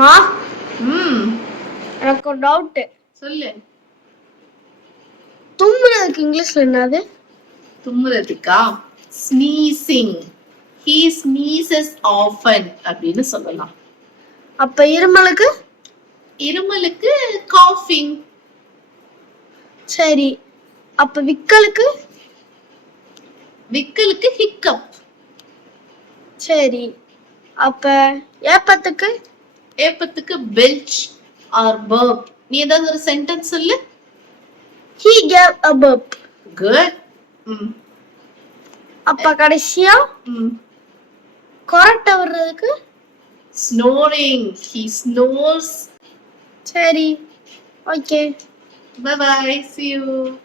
மா ம் எனக்கு ஒரு டவுட். சொல்லு. தும்முறதுக்கு இங்கிலீஷ்ல என்னது? தும்முறதுக்கா ஸ்னீசிங். He sneezes often அப்படின்னு சொல்லலாம். அப்ப இருமலுக்கு? இருமலுக்கு coughing. சரி. அப்ப விக்கலுக்கு? விக்கலுக்கு hiccup. சரி. அப்ப ஏப்பத்துக்கு? ஏப்பத்துக்கு belch or burp. நீ ஏதாவது ஒரு சென்டென்ஸ் சொல்லு. He gave a burp. Good. ம் அப்ப கடைசியா ம் கொரட்டை வர்றதுக்கு? snoring. He snores. சரி. Okay. Bye bye. See you.